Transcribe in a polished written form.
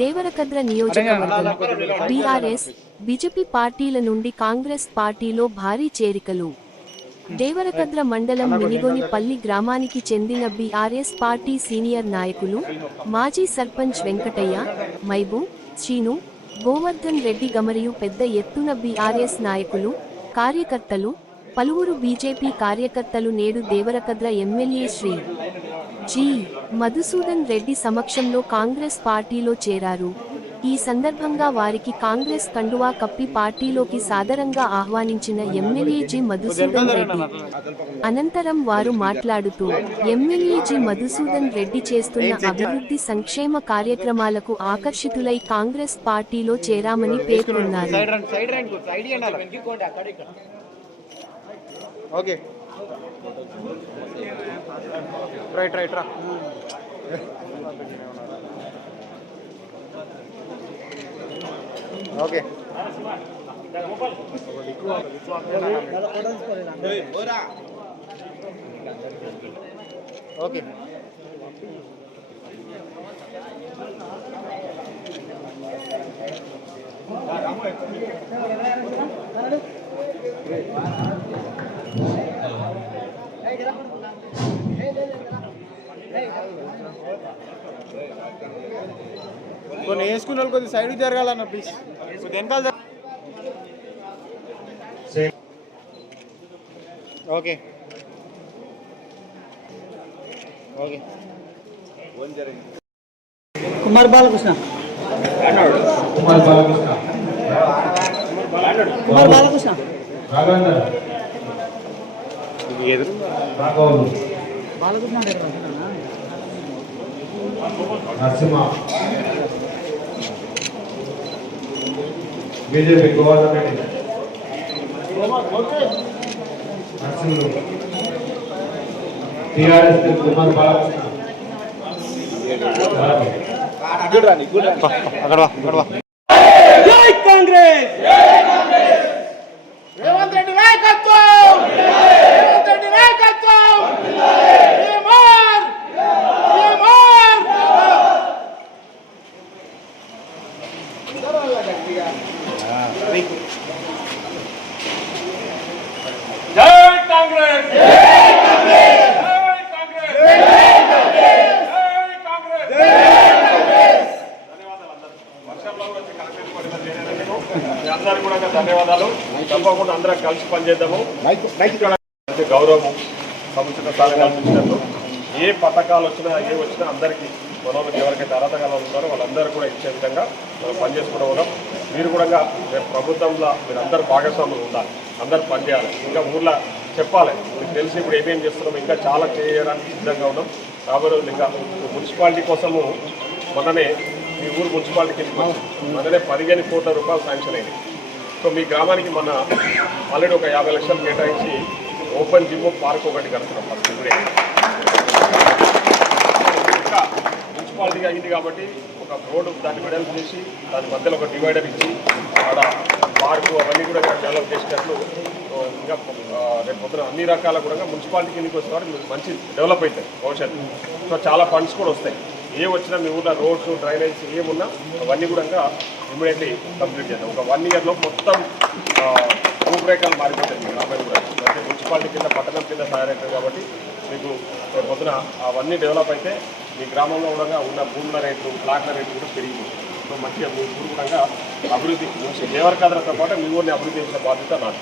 దేవరకద్ర నియోజకవర్గం BRS, BJP పార్టీల నుండి కాంగ్రెస్ పార్టీలో భారీ చేరికలు. దేవరకద్ర మండలం మినిగోనిపల్లి గ్రామానికి చెందిన బీఆర్ఎస్ పార్టీ సీనియర్ నాయకులు, మాజీ సర్పంచ్ వెంకటయ్య, మైబూ, శ్రీను, గోవర్ధన్ రెడ్డి గమరియు పెద్ద ఎత్తున బీఆర్ఎస్ నాయకులు, కార్యకర్తలు, పలువురు బీజేపీ కార్యకర్తలు నేడు దేవరకద్ర ఎమ్మెల్యే శ్రీ జి. మధుసూదన్ రెడ్డి సమక్షంలో కాంగ్రెస్ పార్టీలో చేరారు. ఈ సందర్భంగా వారికి కాంగ్రెస్ కండువా కప్పి పార్టీలోకి సాదరంగా ఆహ్వానించిన ఎమ్మెల్యే జి. మధుసూదన్ రెడ్డి. అనంతరం వారు మాట్లాడుతూ, ఎమ్మెల్యే జి. మధుసూదన్ రెడ్డి చేస్తున్న అభివృద్ధి సంక్షేమ కార్యక్రమాలకు ఆకర్షితులై కాంగ్రెస్ పార్టీలో చేరామని పేర్కొన్నారు. ఓకే రైట్ రా ఓకే ఓకే కొన్ని వేసుకున్న వాళ్ళు కొద్దిగా సైడ్కి జరగాలన్న ప్లీజ్, కొద్దిగా వెనకాల. Okay okay Kumar Balakrishna Narasimha, BJP Govardhan Reddy, Narasimhulu, TRS Kumar Balakrishna. జై కాంగ్రెస్! రేవంత్ రెడ్డి నాయకత్వం! రేవంత్ రెడ్డి నాయకత్వం! జై కాంగ్రెస్! జై కాంగ్రెస్! జై కాంగ్రెస్! జై కాంగ్రెస్! జై కాంగ్రెస్! ధన్యవాదాలు అందరూ. వర్షంలో వచ్చి కాంగ్రెస్ పార్టీలో అందరూ కూడా ధన్యవాదాలు. తప్పకుండా అందరం కలిసి పనిచేద్దాము. గౌరవం సముచిత స్థానం కల్పించినట్టు ఏ పథకాలు వచ్చినా ఏ వచ్చినా అందరికీ మనోళ్ళకి ఎవరికైతే అర్హత ఉన్నారో వాళ్ళందరూ కూడా ఇచ్చే విధంగా మనం పనిచేసుకుంటూ ఉన్నాం. మీరు కూడా రేపు ప్రభుత్వంలో మీరు అందరూ భాగస్వాములు ఉండాలి, అందరూ పనిచేయాలి. ఇంకా ఊర్లో చెప్పాలి, మీకు తెలిసి ఇప్పుడు ఏమేం చేస్తున్నాం, ఇంకా చాలా చేయడానికి సిద్ధంగా ఉన్నాం. రాబోయే రోజులు ఇంకా మున్సిపాలిటీ కోసము మొన్ననే మీ ఊరు మున్సిపాలిటీకి మొన్ననే 15 కోట్ల రూపాయలు శాంక్షన్ అయింది. సో మీ గ్రామానికి మన ఆల్రెడీ ఒక 50 లక్షలు కేటాయించి ఓపెన్ జిమ్ పార్క్ ఒకటి కడుతున్నాం ఫస్ట్ ఇప్పుడే. ఇంకా మున్సిపాలిటీగా అయింది కాబట్టి ఒక రోడ్డు దాన్ని వెడల్పు చేసి దాని మధ్యలో ఒక డివైడర్ ఇచ్చి అక్కడ పార్కు అవన్నీ కూడా డెవలప్ చేసినట్లు ఇంకా రేపు పొద్దున అన్ని రకాల కూడా మున్సిపాలిటీ కిందకి వచ్చిన వారు మంచి డెవలప్ అవుతాయి భవిష్యత్తు. సో చాలా ఫండ్స్ కూడా వస్తాయి. ఏ వచ్చినా మీ ఊళ్ళో రోడ్స్ డ్రైనేజ్ ఏమున్నా అవన్నీ కూడా ఇమీడియట్లీ కంప్లీట్ చేద్దాం. ఒక 1 ఇయర్లో మొత్తం రూపురేఖలు మారిపోతాయి. మీ గ్రామాలు కూడా అంటే మున్సిపాలిటీ కింద పట్టణం కింద తయారవుతుంది కాబట్టి మీకు పొద్దున అవన్నీ డెవలప్ అయితే మీ గ్రామంలో కూడా ఉన్న భూముల రేట్లు ప్లాట్ల రేట్లు కూడా పెరిగిపోతుంది. సో మంచిగా మీ ఊరు కూడా అభివృద్ధి దేవరకద్రతో పాటు మీ ఊరిని అభివృద్ధి చేసిన బాధ్యత నాది.